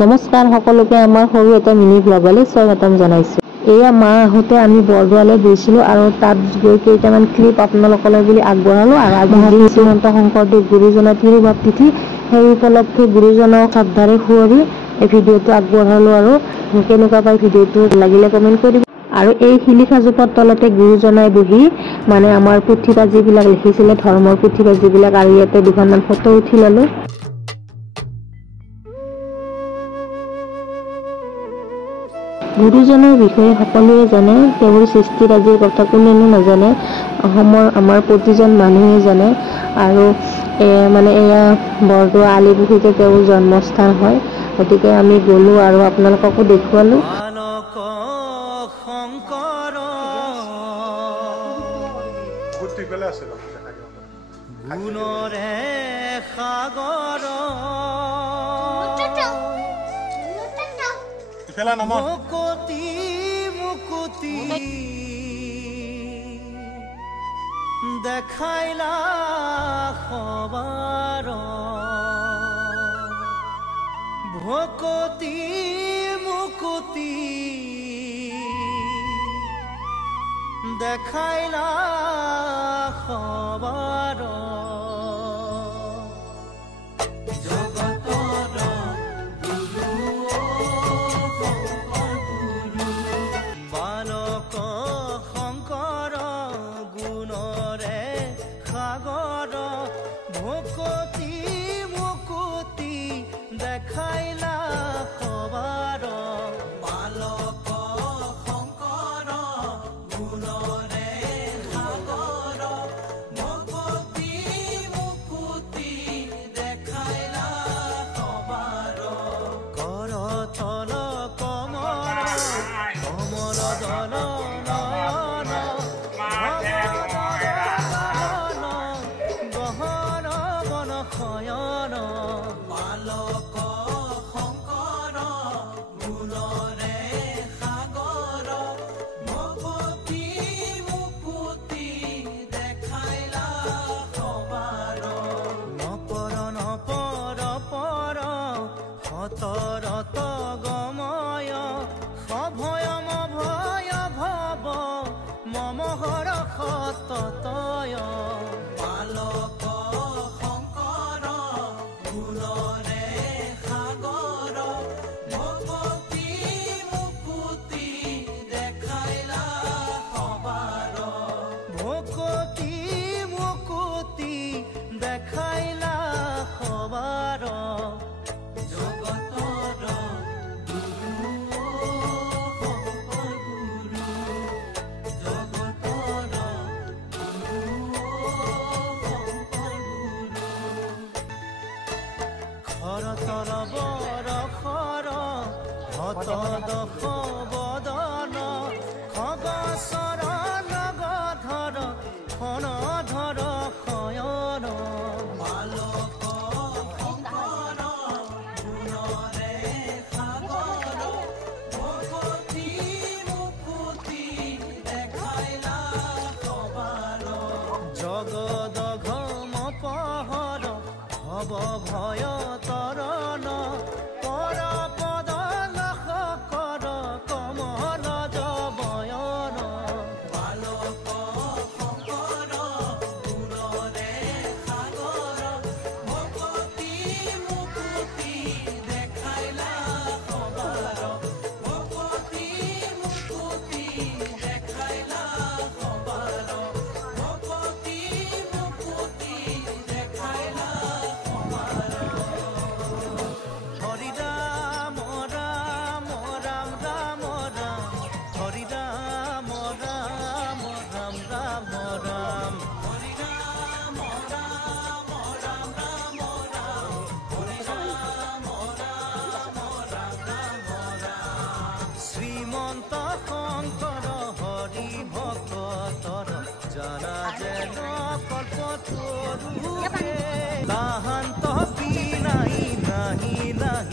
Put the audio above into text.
নমস্কাৰ সকলোকে আমাৰ সৰু এটা মিনি ব্লগলৈ স্বাগতম জনাইছোঁ। এয়া মাহঁতে আমি বৰদোৱালৈ গৈছিলোঁ আৰু তাত গৈ কেইটামান ক্লিপ আপোনালোকলৈ বুলি আগবঢ়ালোঁ। আৰু আজি শ্ৰীমন্ত শংকৰদেৱ গুৰুজনাৰ তিৰুভাৱ তিথি, সেই উপলক্ষে গুৰুজনক শ্ৰদ্ধাৰে সুঁৱৰি এই ভিডিঅ'টো আগবঢ়ালোঁ। আৰু কেনেকুৱা পাই ভিডিঅ'টো লাগিলে কমেণ্ট কৰিব। আৰু এই শিলিখাজোপাৰ তলতে গুৰুজনাই বহি মানে আমাৰ পুথি পাঁজিবিলাক লিখিছিলে, ধৰ্মৰ পুথি পাঁজিবিলাক, আৰু ইয়াতে দুখনমান ফটো উঠি ল'লোঁ। গুৰুজনৰ বিষয়ে সকলোৱে জানে, তেওঁৰ সৃষ্টিৰাজিৰ কথা কোনেনো নাজানে, অসমৰ আমাৰ প্ৰতিজন মানুহে জানে। আৰু এয়া বৰদোৱা আলিপুখুৰীতে তেওঁৰ জন্মস্থান হয়। গতিকে আমি গ'লোঁ আৰু আপোনালোককো দেখুৱালোঁ। মুকুতি মুকুতি দেখাইলা খবৰ, ভকতি মুকুতি দেখাইলা খবৰ। মুকুতি মুকুতি দেখাইলা খবৰ, বালক শংকৰ গুণৰে সাগৰ। মুকুতি মুকুতি দেখাইলা খবৰ, কৰতল কমল কমল দল নয়ন, শয়ন বালক শংকৰ গুণৰে সাগৰ। মুকুতি মুকুতি দেখাইলা খবৰ, নপৰ নপৰ পৰ সতৰত গময়, সভয়ম ভয় ভৱ মমহৰ সততয়। বালক দেখাইলা খবৰ, জগতৰ গুৰু শংকৰ গুৰু, জগতৰ গুৰু শংকৰ গুৰু। খৰতল বৰষৰ হত দশ বদন, খগচৰ নগধৰ ফণধৰ শয়ন। বালক শংকৰ গুণৰে সাগৰ, মুকুতি মুকুতি দেখাইলা খবৰ, জগদঘম পহৰ ভৱ ভয় তৰণ, পৰপদ লাখ কৰ কমল জবয়ন। বালক শংকৰ গুণৰে সাগৰ, মুকুতি মুকুতি দেখাইলা খবৰ, মুকুতি মুকুতি দেখাইলা খবৰ, মুকুতি মুকুতি দেখাইলা খবৰ। হৰি ৰাম ৰাম ৰাম ৰাম ৰাম, হৰি ৰাম ৰাম ৰাম ৰাম ৰাম, হৰি ৰাম ৰাম ৰাম ৰাম ৰাম, হৰি ৰাম ৰাম ৰাম ৰাম ৰাম। শ্ৰীমন্ত শংকৰ হৰি ভকতৰ জানা যেন কল্পতৰুৱে, তাহান্ত বিনাই নাহি নাহি